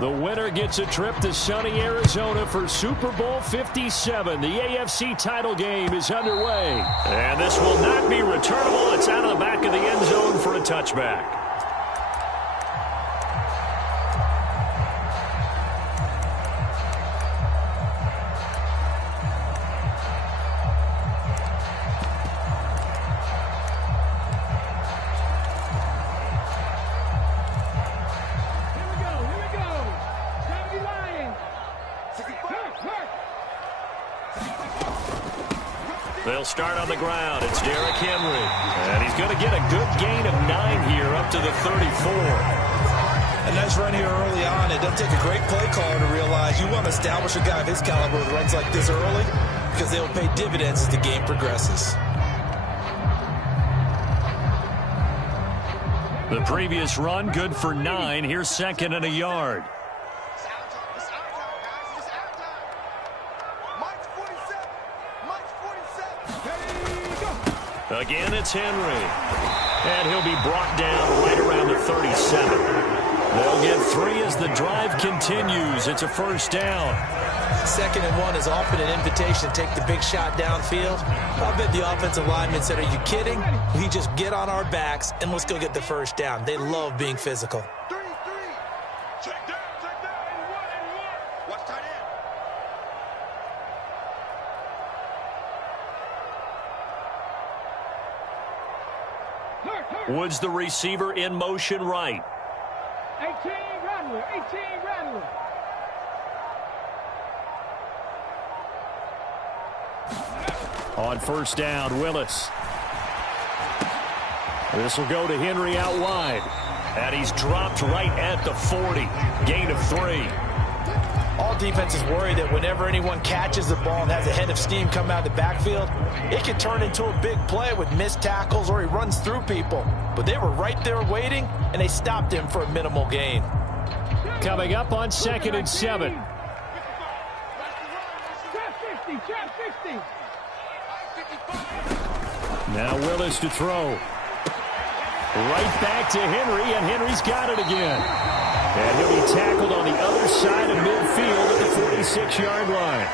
The winner gets a trip to sunny Arizona for Super Bowl 57. The AFC title game is underway. And this will not be returnable. It's out of the back of the end zone for a touchback. They'll start on the ground. It's Derrick Henry. And he's going to get a good gain of 9 here up to the 34. A nice run here early on. It doesn't take a great play caller to realize you want to establish a guy of his caliber with runs like this early because they'll pay dividends as the game progresses. The previous run good for 9. Here's 2nd and a yard. Again, it's Henry. And he'll be brought down right around the 37. They'll get 3 as the drive continues. It's a first down. 2nd and 1 is often an invitation to take the big shot downfield. I bet the offensive lineman said, "Are you kidding? We just get on our backs and let's go get the first down." They love being physical. Woods, the receiver, in motion right. 18 Rattler, 18 Rattler. On first down, Willis. This will go to Henry out wide. And he's dropped right at the 40. Gain of 3. All defenses worry that whenever anyone catches the ball and has a head of steam come out of the backfield, it can turn into a big play with missed tackles or he runs through people. But they were right there waiting, and they stopped him for a minimal gain. Coming up on 2nd and 7. Now Willis to throw. Right back to Henry, and Henry's got it again. And he'll be tackled on the other side of midfield at the 46-yard line.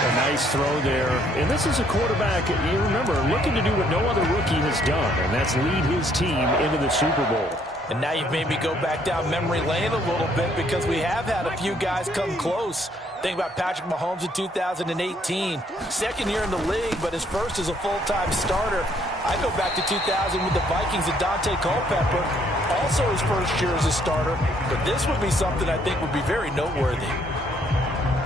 A nice throw there. And this is a quarterback, you remember, looking to do what no other rookie has done, and that's lead his team into the Super Bowl. And now you've made me go back down memory lane a little bit because we have had a few guys come close. Think about Patrick Mahomes in 2018. 2nd year in the league, but his first as a full-time starter. I go back to 2000 with the Vikings and Dante Culpepper. Also his first year as a starter. But this would be something I think would be very noteworthy.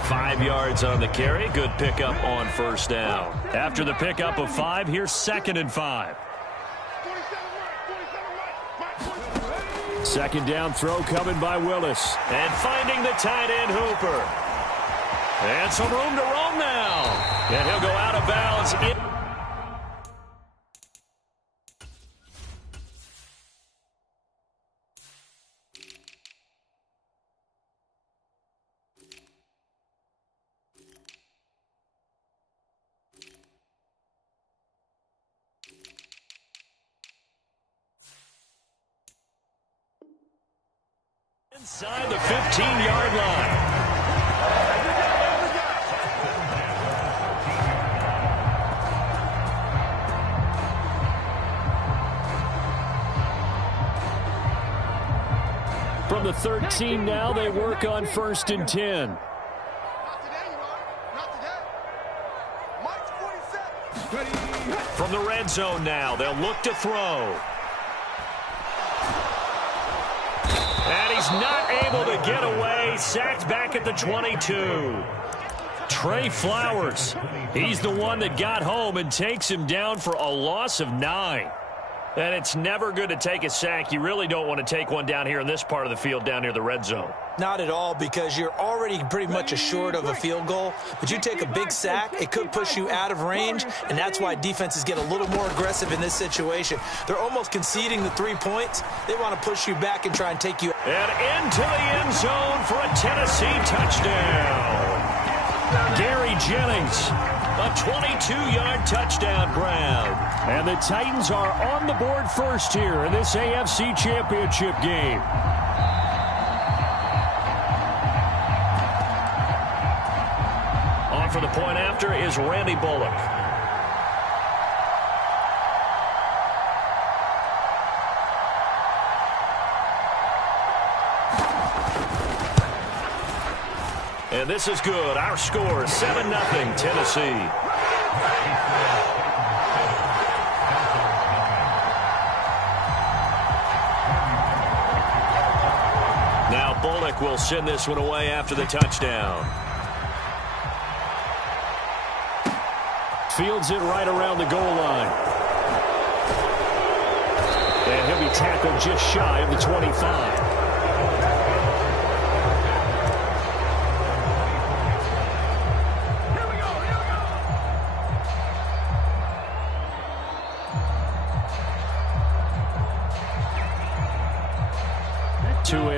5 yards on the carry. Good pickup on first down. After the pickup of 5, here's 2nd and 5. 2nd down throw coming by Willis. And finding the tight end Hooper. And some room to roam now. And he'll go out of bounds. Inside the 15-yard line. From the 13 now, they work on 1st and 10. From the red zone now, they'll look to throw. And he's not able to get away. Sacked back at the 22. Trey Flowers. He's the one that got home and takes him down for a loss of 9. And it's never good to take a sack. You really don't want to take one down here in this part of the field down near the red zone. Not at all, because you're already pretty much assured of a field goal. But you take a big sack, it could push you out of range, and that's why defenses get a little more aggressive in this situation. They're almost conceding the 3 points. They want to push you back and try and take you. And into the end zone for a Tennessee touchdown. Gary Jennings, a 22-yard touchdown grab. And the Titans are on the board first here in this AFC Championship game. for the point after is Randy Bullock. And this is good. Our score, 7-0 Tennessee. Now Bullock will send this one away after the touchdown. Fields it right around the goal line. And he'll be tackled just shy of the 25.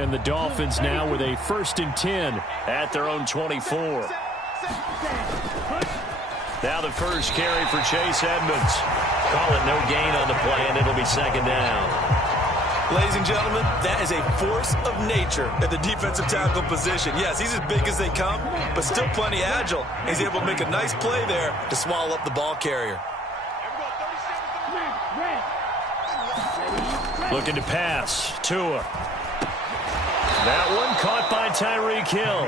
And the Dolphins now with a 1st and 10 at their own 24. Now the first carry for Chase Edmonds. Call it no gain on the play, and it'll be 2nd down. Ladies and gentlemen, that is a force of nature at the defensive tackle position. Yes, he's as big as they come, but still plenty agile. He's able to make a nice play there to swallow up the ball carrier. Looking to pass. Tua. That one caught by Tyreek Hill.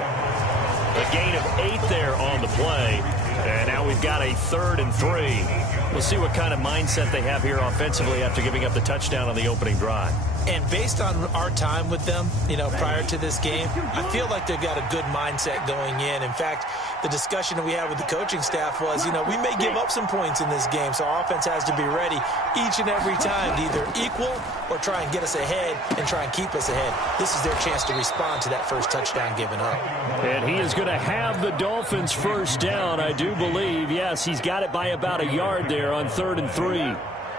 A gain of 8 there on the play. And now we've got a 3rd and 3. We'll see what kind of mindset they have here offensively after giving up the touchdown on the opening drive. And based on our time with them, prior to this game, I feel like they've got a good mindset going in. In fact, the discussion that we had with the coaching staff was, we may give up some points in this game, so our offense has to be ready each and every time to either equal or try and get us ahead and try and keep us ahead. This is their chance to respond to that first touchdown given up. And he is going to have the Dolphins' first down, I do believe. Yes, he's got it by about a yard there on 3rd and 3.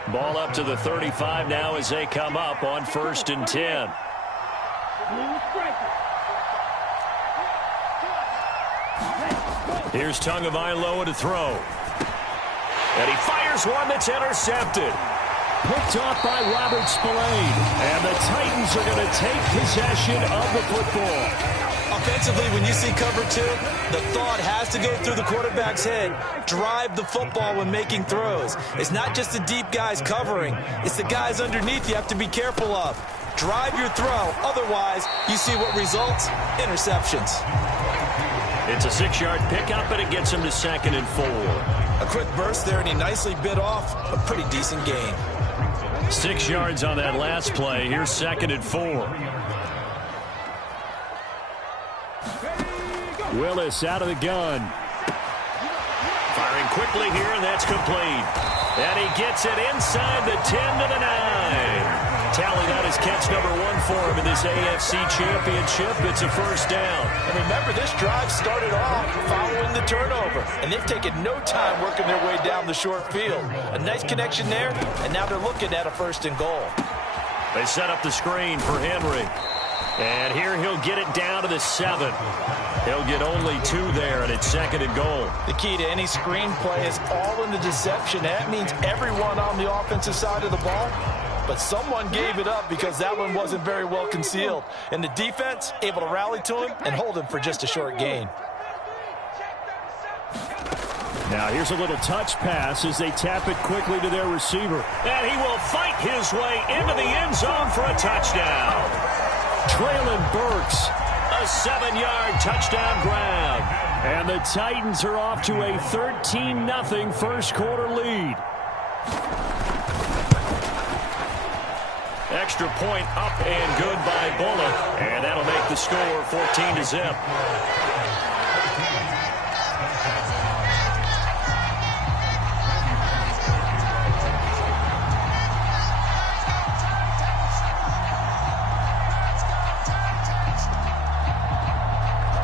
Ball up to the 35 now as they come up on 1st and 10. Here's Tagovailoa to throw. And he fires one that's intercepted. Picked off by Robert Spillane. And the Titans are going to take possession of the football. Offensively, when you see cover 2, the thought has to go through the quarterback's head. Drive the football when making throws. It's not just the deep guys covering. It's the guys underneath you have to be careful of. Drive your throw. Otherwise, you see what results? Interceptions. It's a 6-yard pickup, but it gets him to 2nd and 4. A quick burst there, and he nicely bit off a pretty decent gain. 6 yards on that last play. Here's 2nd and 4. Willis out of the gun. Firing quickly here, and that's complete. And he gets it inside the 10 to the 9. Tally that is catch number 1 for him in this AFC Championship. It's a 1st down. And remember, this drive started off following the turnover, and they've taken no time working their way down the short field. A nice connection there, and now they're looking at a 1st and goal. They set up the screen for Henry. And here he'll get it down to the 7. He'll get only 2 there, and it's 2nd and goal. The key to any screen play is all in the deception. That means everyone on the offensive side of the ball, but someone gave it up because that one wasn't very well concealed. And the defense able to rally to him and hold him for just a short gain. Now here's a little touch pass as they tap it quickly to their receiver. And he will fight his way into the end zone for a touchdown. Traylon Burks, a 7-yard touchdown grab. And the Titans are off to a 13-0 first quarter lead. Extra point up and good by Bullock. And that'll make the score 14-0.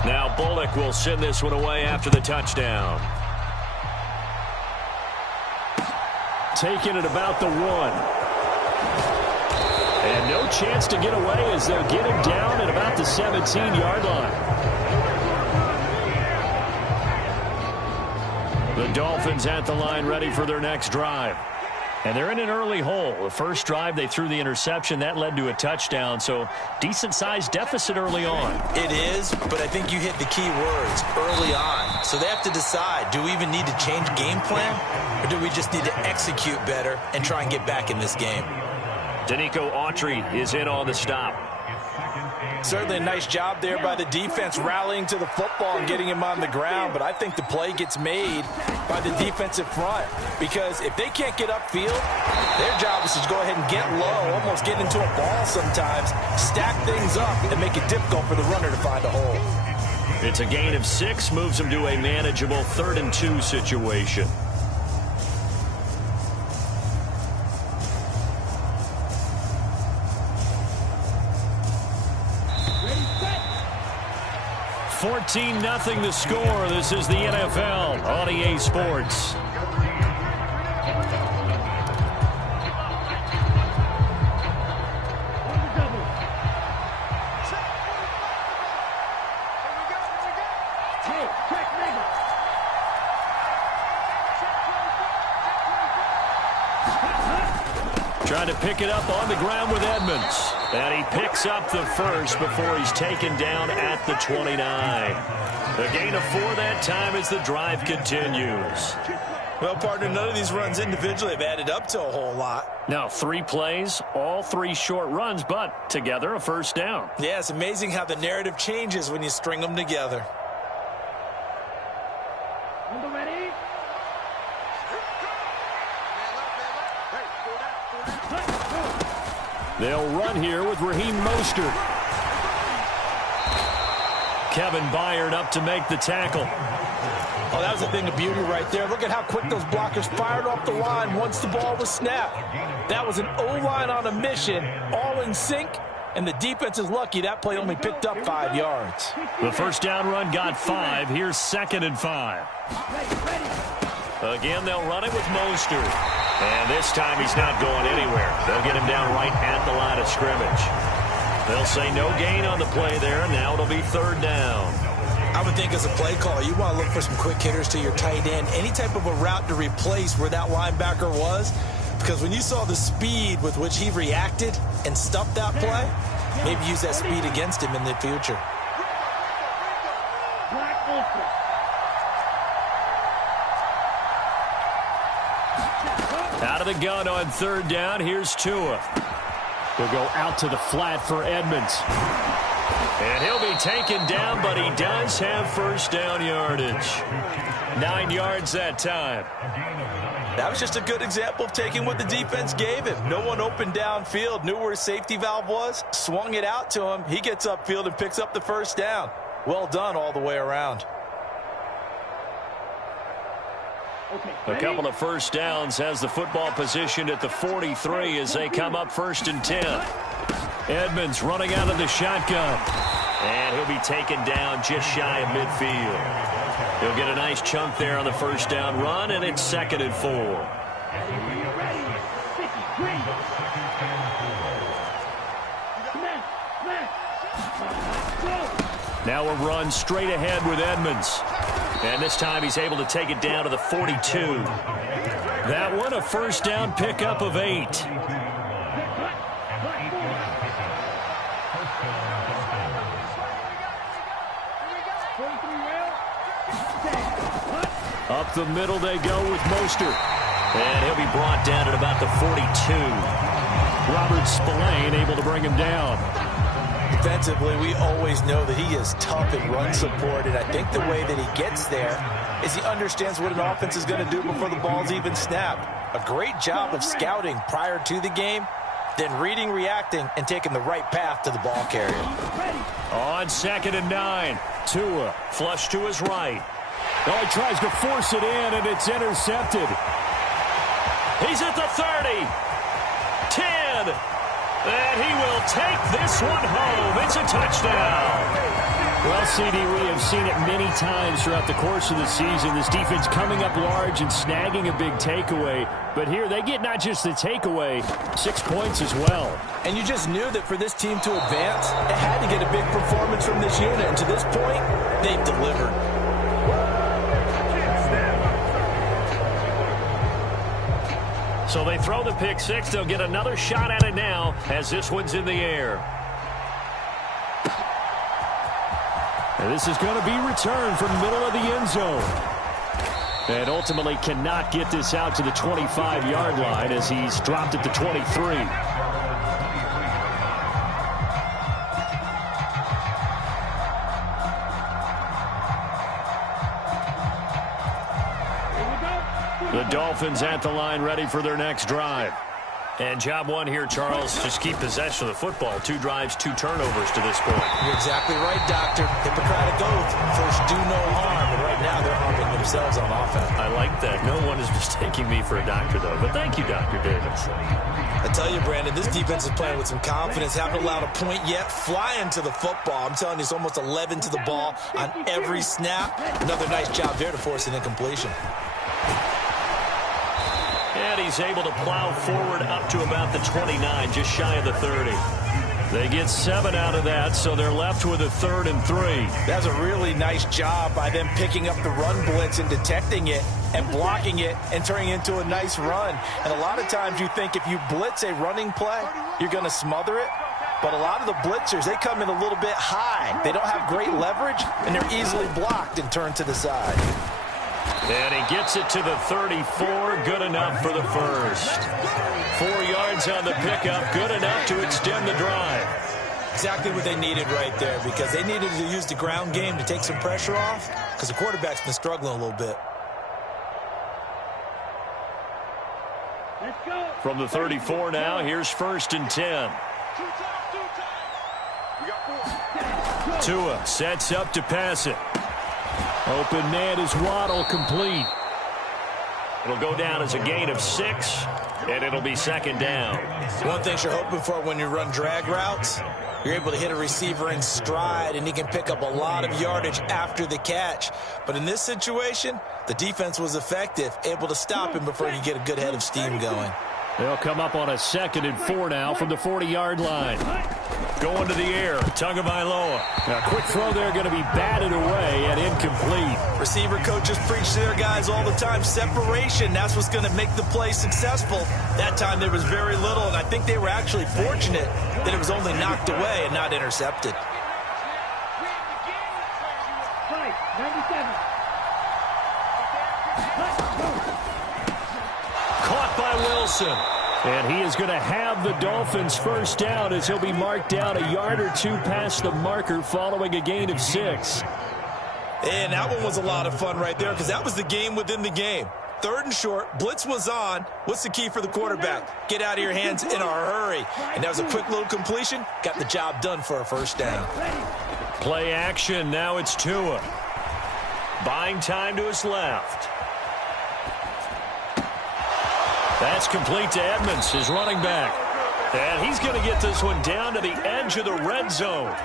Now Bullock will send this one away after the touchdown. Taking it about the 1. And no chance to get away as they'll get him down at about the 17-yard line. The Dolphins at the line ready for their next drive. And they're in an early hole. The first drive, they threw the interception. That led to a touchdown, so decent-sized deficit early on. It is, but I think you hit the key words, early on. So they have to decide, do we even need to change game plan, or do we just need to execute better and try and get back in this game? Danico Autry is in on the stop. Certainly a nice job there by the defense rallying to the football and getting him on the ground, but I think the play gets made by the defensive front because if they can't get upfield, their job is to go ahead and get low, almost get into a ball sometimes, stack things up, and make it difficult for the runner to find a hole. It's a gain of 6, moves them to a manageable 3rd and 2 situation. $14-0 the score. This is the NFL on EA Sports. Trying to pick it up on the ground with Edmonds. And he picks up the first before he's taken down at the 29. A gain of 4 that time as the drive continues. Well, partner, none of these runs individually have added up to a whole lot. Now 3 plays, all 3 short runs, but together a first down. Yeah, it's amazing how the narrative changes when you string them together. They'll run here with Raheem Mostert. Kevin Byard up to make the tackle. Oh, that was a thing of beauty right there. Look at how quick those blockers fired off the line once the ball was snapped. That was an O-line on a mission, all in sync, and the defense is lucky that play only picked up 5 yards. The first down run got 5. Here's 2nd and 5. Again, they'll run it with Mostert. And this time he's not going anywhere. They'll get him down right at the line of scrimmage. They'll say no gain on the play there. Now it'll be 3rd down. I would think as a play caller, you want to look for some quick hitters to your tight end. Any type of a route to replace where that linebacker was. Because when you saw the speed with which he reacted and stuffed that play, maybe use that speed against him in the future. Out of the gun on 3rd down. Here's Tua. He'll go out to the flat for Edmonds. And he'll be taken down, but he does have first down yardage. 9 yards that time. That was just a good example of taking what the defense gave him. No one open downfield, knew where his safety valve was, swung it out to him. He gets upfield and picks up the first down. Well done all the way around. A couple of first downs has the football positioned at the 43 as they come up 1st and 10. Edmonds running out of the shotgun. And he'll be taken down just shy of midfield. He'll get a nice chunk there on the first down run, and it's 2nd and 4. Now a run straight ahead with Edmonds. And this time he's able to take it down to the 42. That one a first down pickup of 8. Up the middle they go with Mostert. And he'll be brought down at about the 42. Robert Spillane able to bring him down. Defensively, we always know that he is tough in run support, and I think the way that he gets there is he understands what an offense is going to do before the ball's even snapped. A great job of scouting prior to the game, then reading, reacting, and taking the right path to the ball carrier. On 2nd and 9, Tua flush to his right. Oh, he tries to force it in, and it's intercepted. He's at the 30, 10, and he will take this one home. It's a touchdown. Well, CD, we have seen it many times throughout the course of the season. This defense coming up large and snagging a big takeaway. But here they get not just the takeaway, 6 points as well. And you just knew that for this team to advance, it had to get a big performance from this unit. And to this point, they've delivered. So they throw the pick six. They'll get another shot at it now as this one's in the air. And this is going to be returned from the middle of the end zone. And ultimately cannot get this out to the 25-yard line as he's dropped at the 23. The Dolphins at the line ready for their next drive. And job one here, Charles, just keep possession of the football. 2 drives, 2 turnovers to this point. You're exactly right, Doctor. Hippocratic oath. First, do no harm. And right now, they're harming themselves on offense. I like that. No one is mistaking me for a doctor, though. But thank you, Dr. Davis. I tell you, Brandon, this defense is playing with some confidence. Haven't allowed a point yet. Flying to the football. I'm telling you, it's almost 11 to the ball on every snap. Another nice job there to force an incompletion. And he's able to plow forward up to about the 29, just shy of the 30. They get 7 out of that, so they're left with a 3rd and 3. That's a really nice job by them picking up the run blitz and detecting it and blocking it and turning it into a nice run. And a lot of times you think if you blitz a running play, you're going to smother it. But a lot of the blitzers, they come in a little bit high. They don't have great leverage, and they're easily blocked and turned to the side. And he gets it to the 34. Good enough for the first. 4 yards on the pickup. Good enough to extend the drive. Exactly what they needed right there, because they needed to use the ground game to take some pressure off, because the quarterback's been struggling a little bit. Let's go. From the 34 now, here's 1st and 10. Tua sets up to pass it. Open man is Waddle, complete. It'll go down as a gain of 6, and it'll be 2nd down. One thing you're hoping for when you run drag routes, you're able to hit a receiver in stride, and he can pick up a lot of yardage after the catch. But in this situation, the defense was effective, able to stop him before he could get a good head of steam going. They'll come up on a 2nd and 4 now from the 40-yard line. Going to the air, Tagovailoa. A quick throw there, going to be batted away and incomplete. Receiver coaches preach to their guys all the time. Separation, that's what's going to make the play successful. That time there was very little, and I think they were actually fortunate that it was only knocked away and not intercepted. 97. Caught by Wilson. And he is going to have the Dolphins first down as he'll be marked down a yard or 2 past the marker following a gain of 6. And that one was a lot of fun right there, because that was the game within the game. 3rd and short, blitz was on. What's the key for the quarterback? Get out of your hands in a hurry. And that was a quick little completion. Got the job done for a first down. Play action. Now it's Tua. Buying time to his left. That's complete to Edmonds, his running back. And he's going to get this one down to the edge of the red zone.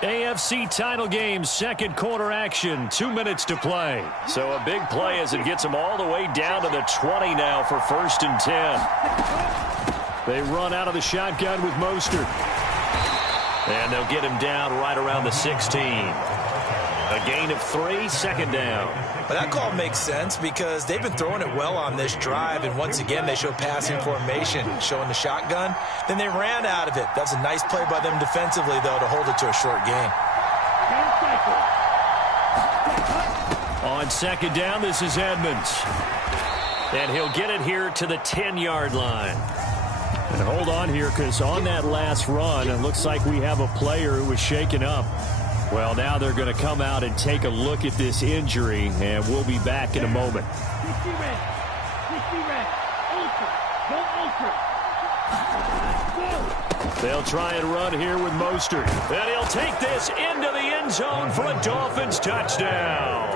AFC title game, 2nd quarter action, 2 minutes to play. So a big play as it gets them all the way down to the 20 now for 1st and 10. They run out of the shotgun with Mostert. And they'll get him down right around the 16. A gain of 3, 2nd down. But that call makes sense because they've been throwing it well on this drive, and once again they show passing formation, showing the shotgun. Then they ran out of it. That's a nice play by them defensively, though, to hold it to a short gain. On 2nd down, this is Edmonds. And he'll get it here to the 10-yard line. And hold on here, because on that last run, it looks like we have a player who was shaken up. Well, now they're going to come out and take a look at this injury, and we'll be back in a moment. They'll try and run here with Mostert. And he'll take this into the end zone for a Dolphins touchdown.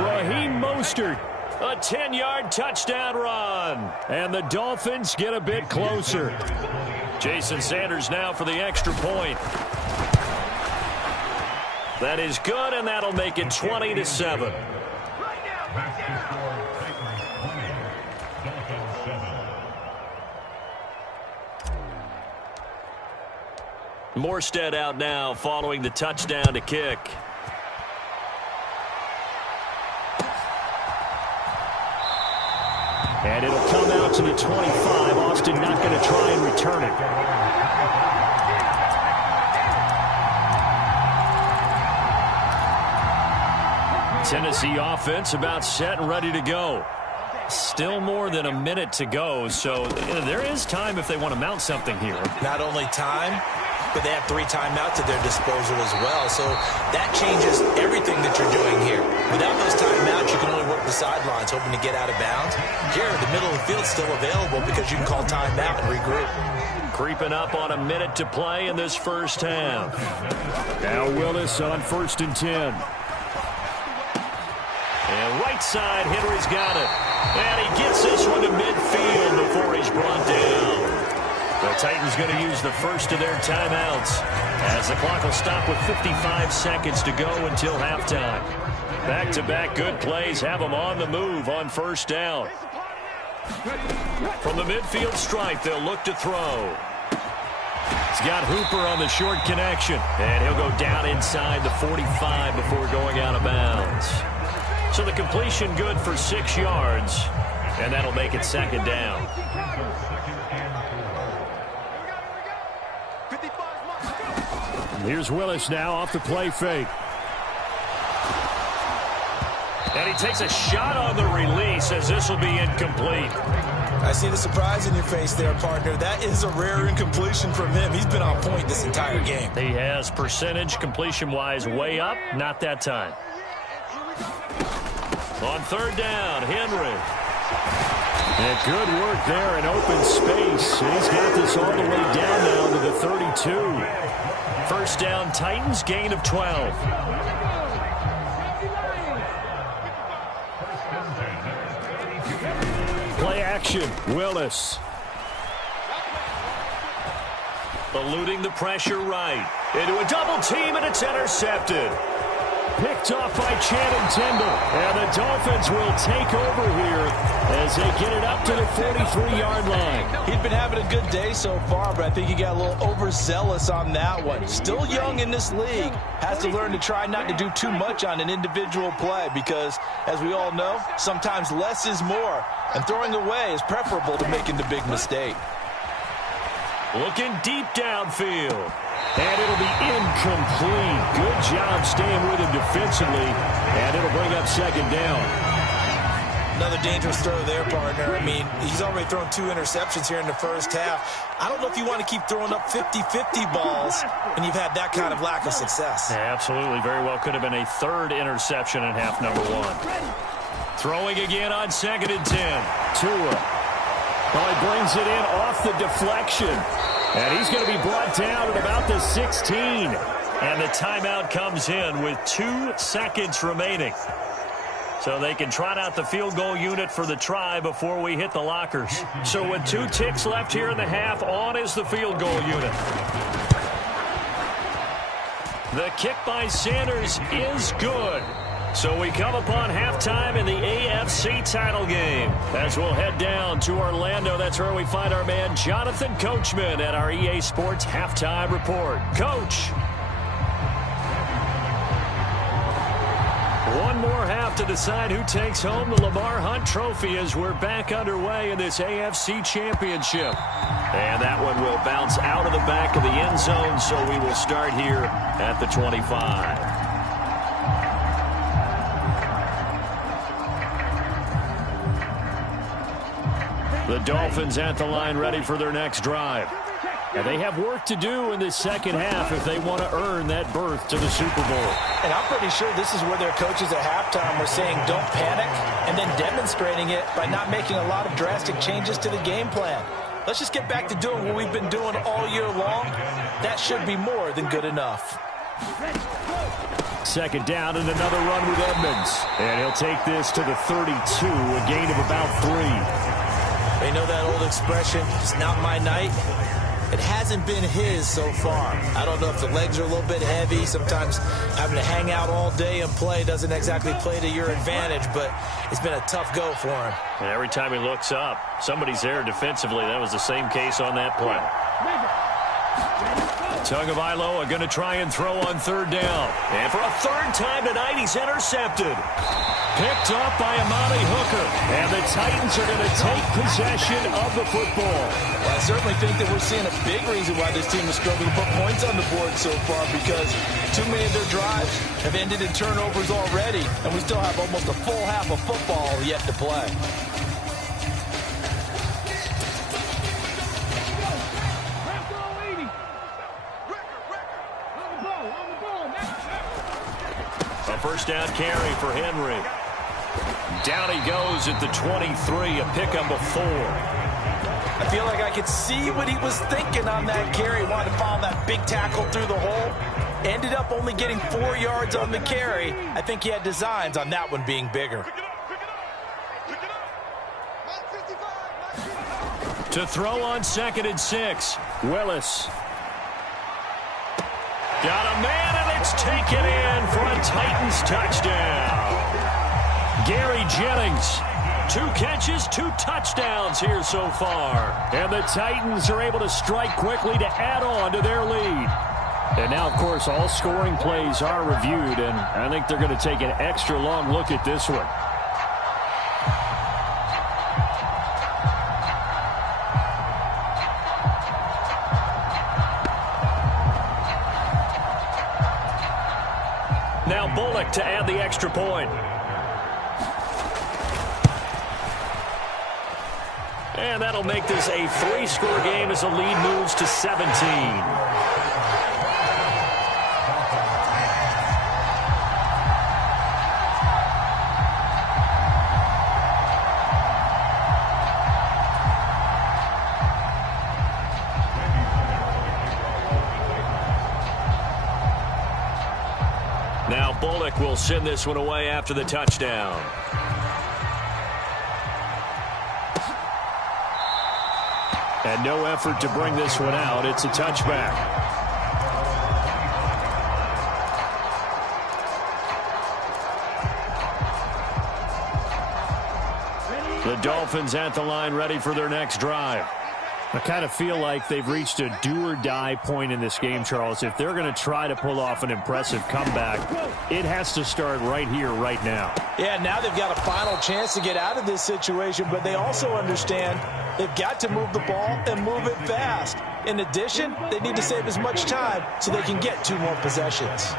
Raheem Mostert, a 10-yard touchdown run. And the Dolphins get a bit closer. Jason Sanders now for the extra point. That is good, and that'll make it 20-7. Morstead out now following the touchdown to kick. And it'll come out to the 25. Austin not going to try and return it. Tennessee offense about set and ready to go. Still more than a minute to go, so there is time if they want to mount something here. Not only time, but they have 3 timeouts at their disposal as well. So that changes everything that you're doing here. Without those timeouts, you can only work the sidelines, hoping to get out of bounds. Here, the middle of the field's still available because you can call timeout and regroup. Creeping up on a minute to play in this first half. Now Willis on 1st and 10. And right side, Henry's got it. And he gets this one to midfield before he's brought down. The Titans going to use the first of their timeouts as the clock will stop with 55 seconds to go until halftime. Back-to-back good plays have them on the move on first down. From the midfield stripe, they'll look to throw. He's got Hooper on the short connection. And he'll go down inside the 45 before going out of bounds. So the completion good for 6 yards. And that'll make it 2nd down. Here's Willis now off the play fake. And he takes a shot on the release as this will be incomplete. I see the surprise in your face there, partner. That is a rare incompletion from him. He's been on point this entire game. He has percentage completion-wise way up. Not that time. On 3rd down, Henry. And good work there in open space. He's got this all the way down now to the 32. First down, Titans, gain of 12. Play action, Willis. Eluding the pressure right. Into a double team, and it's intercepted. Picked off by Channing Tindall. And the Dolphins will take over here as they get it up to the 43-yard line. He'd been having a good day so far, but I think he got a little overzealous on that one. Still young in this league. Has to learn to try not to do too much on an individual play because, as we all know, sometimes less is more. And throwing away is preferable to making the big mistake. Looking deep downfield. And it'll be incomplete. Good job staying with him defensively. And it'll bring up 2nd down. Another dangerous throw there, partner. I mean, he's already thrown 2 interceptions here in the first half. I don't know if you want to keep throwing up 50-50 balls when you've had that kind of lack of success. Yeah, absolutely. Very well could have been a 3rd interception in half number 1. Throwing again on 2nd and 10. Tua. Well, he brings it in off the deflection. And he's going to be brought down at about the 16. And the timeout comes in with 2 seconds remaining. So they can trot out the field goal unit for the try before we hit the lockers. So with 2 ticks left here in the half, on is the field goal unit. The kick by Sanders is good. So we come upon halftime in the AFC title game. As we'll head down to Orlando, that's where we find our man Jonathan Coachman at our EA Sports Halftime Report. Coach. One more half to decide who takes home the Lamar Hunt Trophy as we're back underway in this AFC Championship. And that one will bounce out of the back of the end zone, so we will start here at the 25. The Dolphins at the line ready for their next drive. And they have work to do in this second half if they want to earn that berth to the Super Bowl. And I'm pretty sure this is where their coaches at halftime were saying don't panic and then demonstrating it by not making a lot of drastic changes to the game plan. Let's just get back to doing what we've been doing all year long. That should be more than good enough. 2nd down and another run with Edmonds. And he'll take this to the 32, a gain of about 3. They know that old expression, it's not my night. It hasn't been his so far. I don't know if the legs are a little bit heavy. Sometimes having to hang out all day and play doesn't exactly play to your advantage, but it's been a tough go for him. And every time he looks up, somebody's there defensively. That was the same case on that play. Tagovailoa going to try and throw on third down. And for a third time tonight, he's intercepted. Picked off by Amani Hooker. And the Titans are going to take possession of the football. Well, I certainly think that we're seeing a big reason why this team is struggling to put points on the board so far, because too many of their drives have ended in turnovers already, and we still have almost a full half of football yet to play. A first down carry for Henry. Down he goes at the 23, a pickup of 4. I feel like I could see what he was thinking on that carry. Wanted to follow that big tackle through the hole. Ended up only getting 4 yards on the carry. I think he had designs on that one being bigger. To throw on 2nd and 6, Willis. Got a man, and it's taken in for a Titans touchdown. Gary Jennings, 2 catches, 2 touchdowns here so far. And the Titans are able to strike quickly to add on to their lead. And now, of course, all scoring plays are reviewed, and I think they're going to take an extra long look at this one. Now Bullock to add the extra point. And that'll make this a 3-score game as the lead moves to 17. Now Bullock will send this one away after the touchdown. And no effort to bring this one out. It's a touchback. The Dolphins at the line ready for their next drive. I kind of feel like they've reached a do-or-die point in this game, Charles. If they're going to try to pull off an impressive comeback, it has to start right here, right now. Yeah, now they've got a final chance to get out of this situation, but they also understand they've got to move the ball and move it fast. In addition, they need to save as much time so they can get 2 more possessions.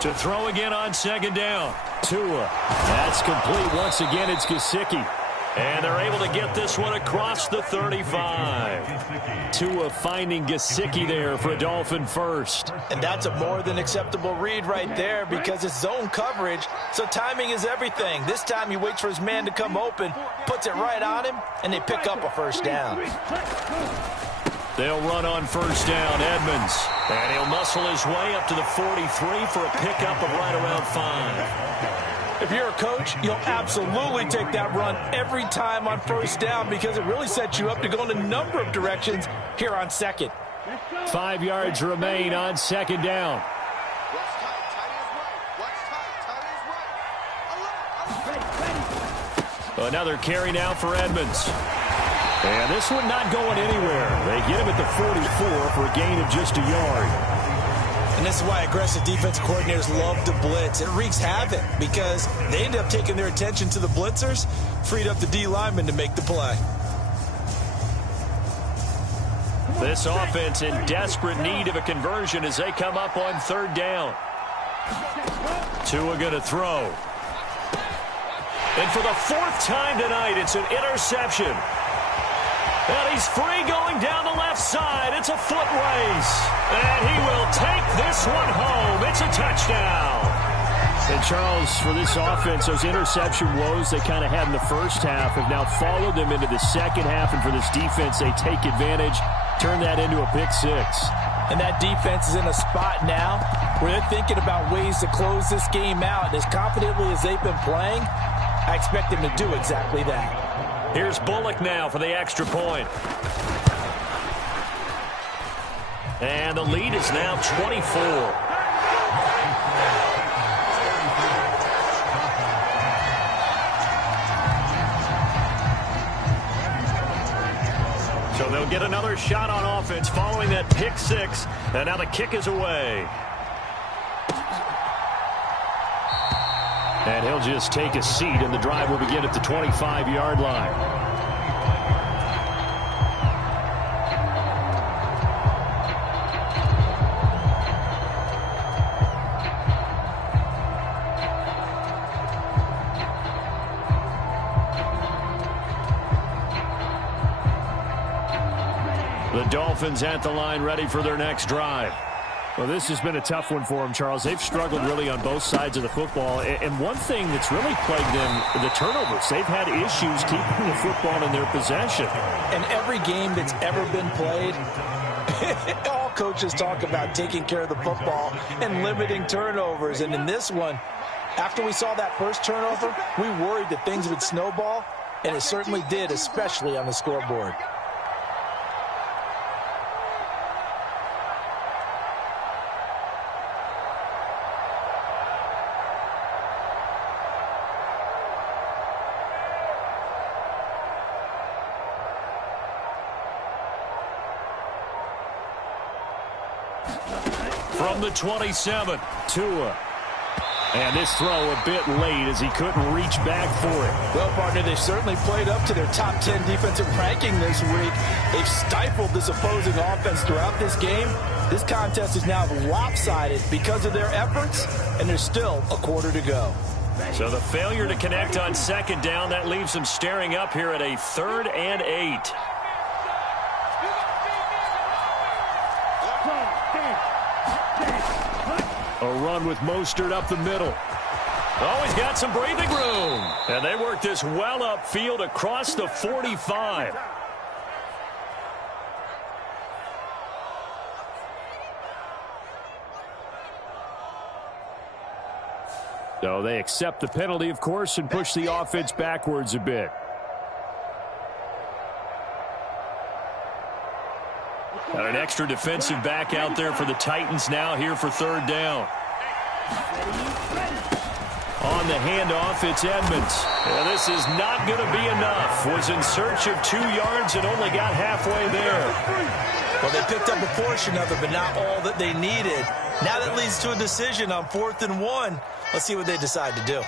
To throw again on 2nd down. Tua. That's complete. Once again, it's Gesicki. And they're able to get this one across the 35. Tua finding Gesicki there for a Dolphin first. And that's a more than acceptable read right there because it's zone coverage, so timing is everything. This time he waits for his man to come open, puts it right on him, and they pick up a first down. They'll run on first down, Edmonds. And he'll muscle his way up to the 43 for a pickup of right around 5. If you're a coach, you'll absolutely take that run every time on first down because it really sets you up to go in a number of directions here on 2nd. 5 yards remain on 2nd down. Another carry now for Edmonds. And this one not going anywhere. They get him at the 44 for a gain of just a yard. And this is why aggressive defensive coordinators love to blitz. It wreaks havoc because they end up taking their attention to the blitzers, freed up the D lineman to make the play. This offense in desperate need of a conversion as they come up on 3rd down. Tua going to throw. And for the 4th time tonight, it's an interception. And he's free going down the left side. It's a foot race. And he will take this one home. It's a touchdown. And, Charles, for this offense, those interception woes they kind of had in the first half have now followed them into the second half. And for this defense, they take advantage, turn that into a pick 6. And that defense is in a spot now where they're thinking about ways to close this game out. And as confidently as they've been playing, I expect them to do exactly that. Here's Bullock now for the extra point. And the lead is now 24. So they'll get another shot on offense following that pick six. And now the kick is away. And he'll just take a seat, and the drive will begin at the 25-yard line. The Dolphins at the line, ready for their next drive. Well, this has been a tough one for them, Charles. They've struggled really on both sides of the football. And one thing that's really plagued them, the turnovers. They've had issues keeping the football in their possession. And every game that's ever been played, all coaches talk about taking care of the football and limiting turnovers. And in this one, after we saw that first turnover, we worried that things would snowball, and it certainly did, especially on the scoreboard. From the 27, Tua. And this throw a bit late as he couldn't reach back for it. Well, partner, they've certainly played up to their top 10 defensive ranking this week. They've stifled this opposing offense throughout this game. This contest is now lopsided because of their efforts, and there's still a quarter to go. So the failure to connect on second down, that leaves them staring up here at a 3rd and 8. A run with Mostert up the middle. Oh, he's got some breathing room. And they work this well upfield across the 45. So they accept the penalty, of course, and push the offense backwards a bit. Got an extra defensive back out there for the Titans now here for 3rd down. On the handoff, it's Edmonds. Well, this is not going to be enough. Was in search of 2 yards and only got halfway there. Well, they picked up a portion of it, but not all that they needed. Now that leads to a decision on 4th and 1. Let's see what they decide to do.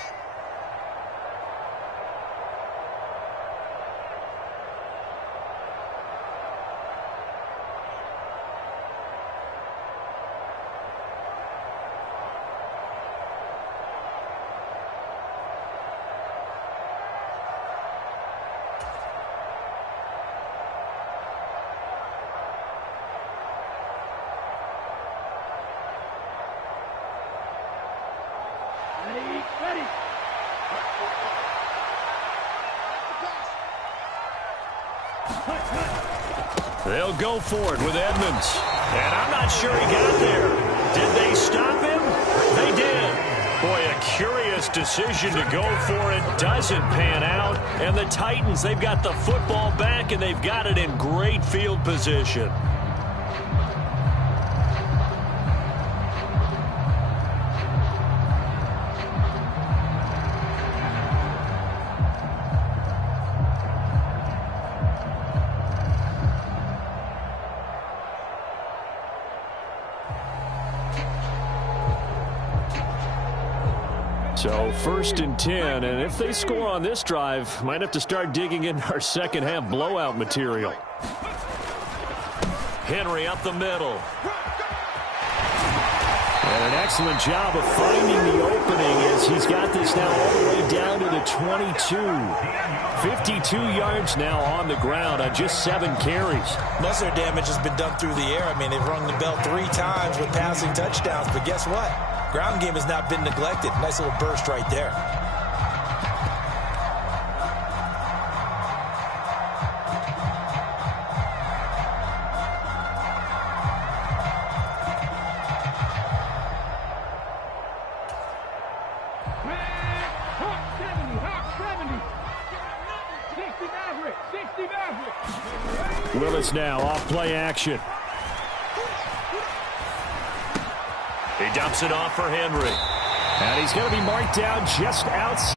Ready. They'll go for it with Edmonds. And I'm not sure he got there. Did they stop him? They did. Boy, a curious decision to go for it. Doesn't pan out. And the Titans, they've got the football back, and they've got it in great field position. So 1st and 10, and if they score on this drive, might have to start digging in our second half blowout material. Henry up the middle. And an excellent job of finding the opening as he's got this now all the way down to the 22. 52 yards now on the ground on just 7 carries. Most of their damage has been done through the air. I mean, they've rung the bell 3 times with passing touchdowns, but guess what? Ground game has not been neglected. Nice little burst right there. Willis now off play action. He dumps it off for Henry. And he's going to be marked down just outside.